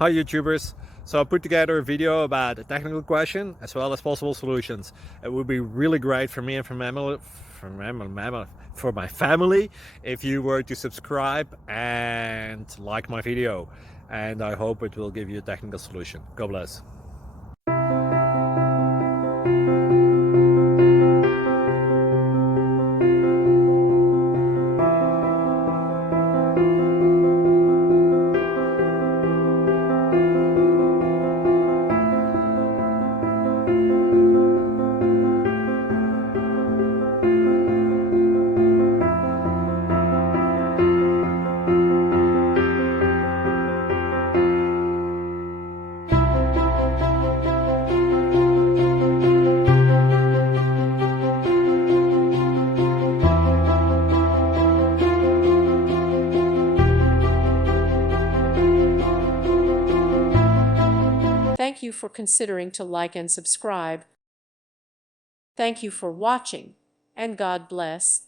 Hi YouTubers. So I put together a video about a technical question as well as possible solutions. It would be really great for me and for my family if you were to subscribe and like my video. And I hope it will give you a technical solution. God bless. Thank you for considering to like and subscribe. Thank you for watching, and God bless.